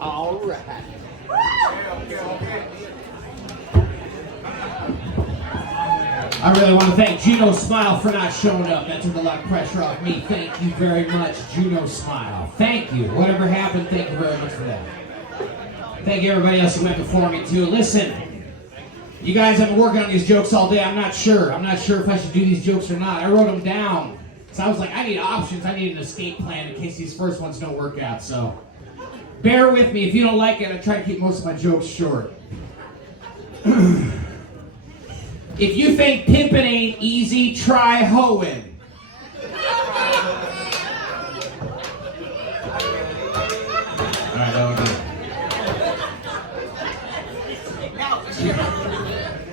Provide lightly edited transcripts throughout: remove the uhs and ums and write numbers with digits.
All right. I really want to thank Juno Smile for not showing up. That took a lot of pressure off me. Thank you very much, Juno Smile. Thank you. Whatever happened, thank you very much for that. Thank you everybody else who went before me too. Listen, you guys have been working on these jokes all day. I'm not sure if I should do these jokes or not. I wrote them down. So I was like, I need options. I need an escape plan in case these first ones don't work out. So bear with me. If you don't like it, I try to keep most of my jokes short. If you think pimping ain't easy, try hoeing. Alright,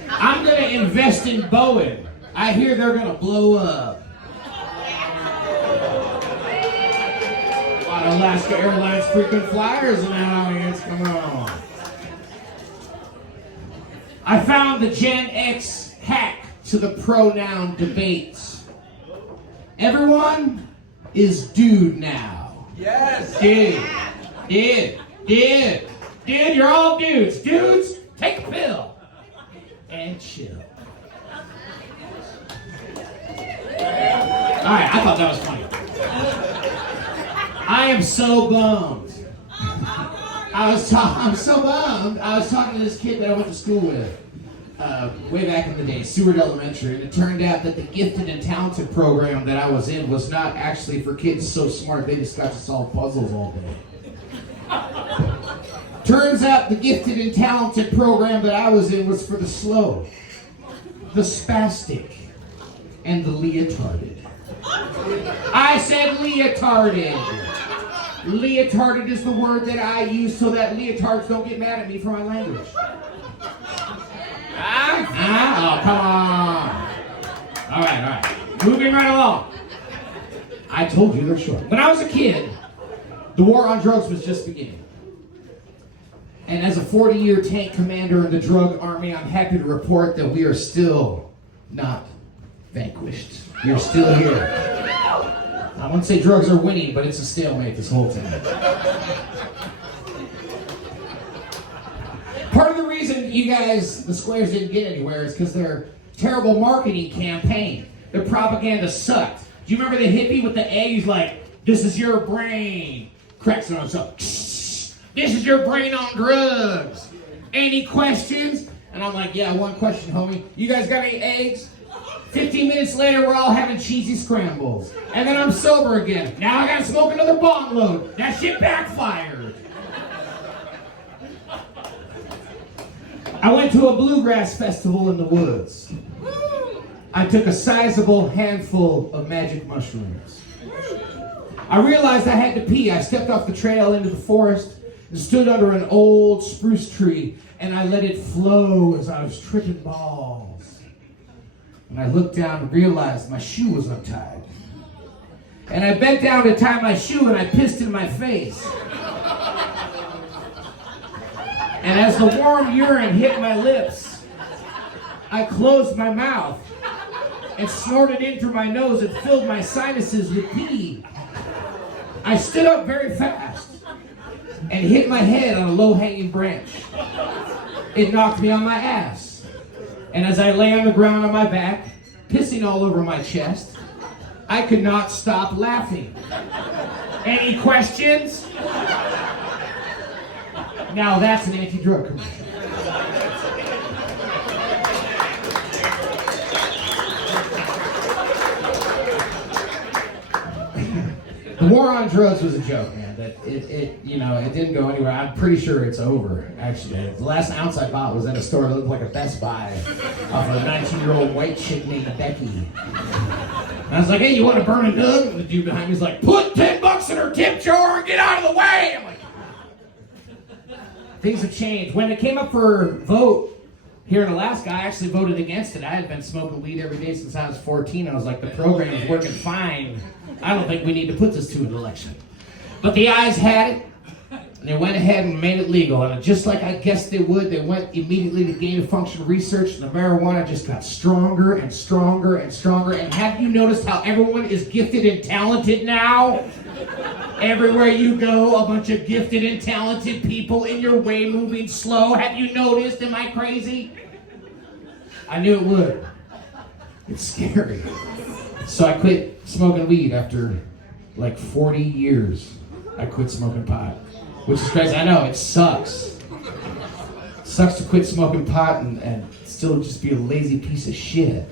I'm gonna invest in Boeing. I hear they're gonna blow up. A lot of Alaska Airlines frequent flyers in that audience, come on. I found the Gen X hack to the pronoun debates. Everyone is dude now. Yes. Dude, you're all dudes. Dudes, take a pill and chill. Alright, I thought that was funny. I am so bummed. I'm so bummed. I was talking to this kid that I went to school with. Way back in the day, Seward Elementary, and it turned out that the gifted and talented program that I was in was not actually for kids so smart they just got to solve puzzles all day. Turns out the gifted and talented program that I was in was for the slow, the spastic, and the leotarded. I said leotarded. Leotarded is the word that I use so that leotards don't get mad at me for my language. Oh, come on. All right. Moving right along. I told you they're short. When I was a kid, the war on drugs was just beginning. And as a 40-year tank commander in the drug army, I'm happy to report that we are still not vanquished. We are still here. I wouldn't say drugs are winning, but it's a stalemate this whole time. Part of the reason you guys, the squares, didn't get anywhere is because their terrible marketing campaign. Their propaganda sucked. Do you remember the hippie with the egg? He's like, this is your brain. Cracks it on himself. This is your brain on drugs. Any questions? And I'm like, yeah, one question, homie. You guys got any eggs? 15 minutes later, we're all having cheesy scrambles. And then I'm sober again. Now I gotta smoke another bong load. That shit backfired. I went to a bluegrass festival in the woods. I took a sizable handful of magic mushrooms. I realized I had to pee. I stepped off the trail into the forest and stood under an old spruce tree, and I let it flow as I was tripping balls. And I looked down and realized my shoe was untied. And I bent down to tie my shoe, and I pissed in my face. And as the warm urine hit my lips, I closed my mouth and snorted in through my nose and filled my sinuses with pee. I stood up very fast and hit my head on a low-hanging branch. It knocked me on my ass. And as I lay on the ground on my back, pissing all over my chest, I could not stop laughing. Any questions? Now that's an anti-drug commercial. The war on drugs was a joke, man. That it didn't go anywhere. I'm pretty sure it's over, actually. The last ounce I bought was at a store that looked like a Best Buy off a 19-year-old white chick named Becky. And I was like, hey, you want to burn a nug? And the dude behind me was like, put $10 in her tip jar and get out of the way! I'm like, things have changed. When it came up for vote here in Alaska, I actually voted against it. I had been smoking weed every day since I was 14. I was like, the program is working fine. I don't think we need to put this to an election. But the ayes had it. And they went ahead and made it legal. And just like I guessed they would, they went immediately to gain of function research, and the marijuana just got stronger and stronger and stronger. And have you noticed how everyone is gifted and talented now? Everywhere you go, a bunch of gifted and talented people in your way moving slow. Have you noticed? Am I crazy? I knew it would. It's scary. So I quit smoking weed after like 40 years. I quit smoking pot. Which is crazy. I know, it sucks. It sucks to quit smoking pot and still just be a lazy piece of shit.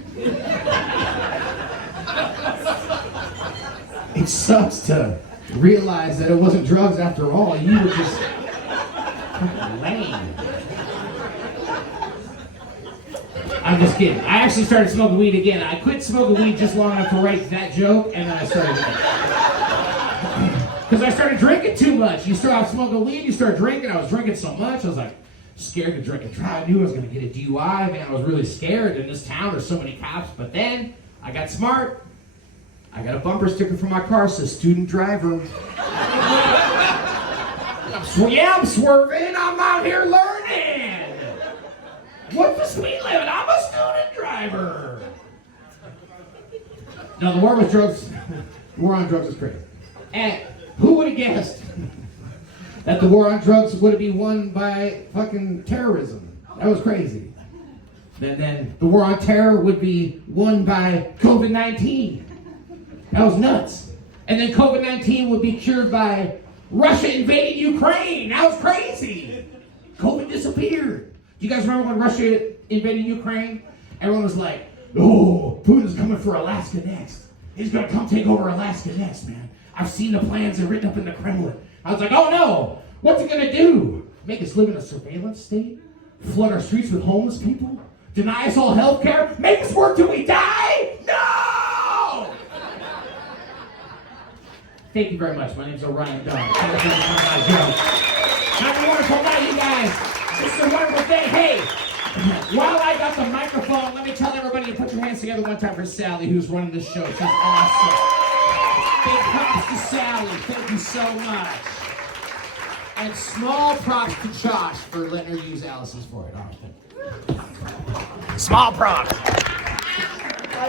It sucks to realize that it wasn't drugs after all. You were just fucking lame. I'm just kidding. I actually started smoking weed again. I quit smoking weed just long enough to write that joke, and then I started because I started drinking too much. You start off smoking weed, you start drinking. I was drinking so much, I was like scared to drink and drive. I knew I was going to get a DUI. Man, I was really scared. In this town, there's so many cops. But then I got smart. I got a bumper sticker for my car, says student driver. I'm swerving. I'm out here learning. What's the speed limit? I'm a student driver. No, the war with drugs, the war on drugs is crazy. And who would have guessed that the war on drugs would be won by fucking terrorism? That was crazy. Then the war on terror would be won by COVID-19. That was nuts. And then COVID-19 would be cured by Russia invading Ukraine. That was crazy. COVID disappeared. Do you guys remember when Russia invaded Ukraine? Everyone was like, oh, Putin's coming for Alaska next. He's going to come take over Alaska next, man. I've seen the plans that are written up in the Kremlin. I was like, oh no, what's he going to do? Make us live in a surveillance state? Flood our streets with homeless people? Deny us all health care? Make us work till we die? No! Thank you very much. My name's Orion Dog. Have a wonderful night, you guys. This is a wonderful thing. Hey, while I got the microphone, let me tell everybody to put your hands together one time for Sally, who's running the show. She's awesome. Big props to Sally. Thank you so much. And small props to Josh for letting her use Alice's for it. Small props.